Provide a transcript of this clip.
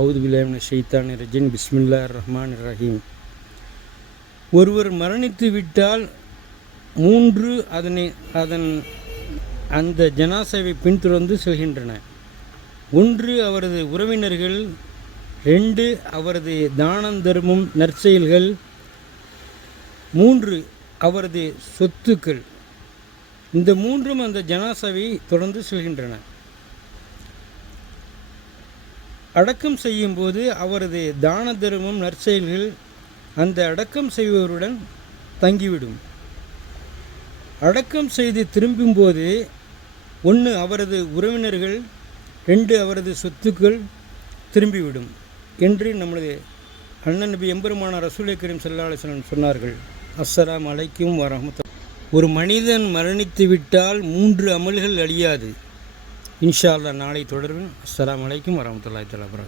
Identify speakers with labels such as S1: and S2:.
S1: அவுது பிலாமின ஷெய்தான் ரஜின் பிஸ்மில்லா ரஹ்மான் ரஹீம். ஒருவர் மரணித்து விட்டால் மூன்று அதனை அதன் அந்த ஜனாசாவை பின்தொடர்ந்து செல்கின்றன. ஒன்று அவரது உறவினர்கள் ரெண்டு அவரது தானம் தர்மம் நற்செயல்கள் மூன்று அவரது சொத்துக்கள். இந்த மூன்றும் அந்த ஜனாசாவை தொடர்ந்து செல்கின்றன. அடக்கம் செய்யும்போது அவரது தான தர்மம் நற்செயல்கள் அந்த அடக்கம் செய்பவருடன் தங்கிவிடும். அடக்கம் செய்து திரும்பும்போது ஒன்று அவரது உறவினர்கள் ரெண்டு அவரது சொத்துக்கள் திரும்பிவிடும் என்று நமது அண்ணன் நபி எம்பெருமான ரசூலை கரீம் செல்லாலேசன் சொன்னார்கள். அஸ்ஸலாம் அலைக்கும் வரஹமத்து ஒரு மனிதன் மரணித்து விட்டால் மூன்று அமல்கள் அழியாது. இன்ஷா அல்லா நாளை தொடர்பின் அஸ்லாம் வலைக்கம் வரஹமத்துல்லாஹி தஆலா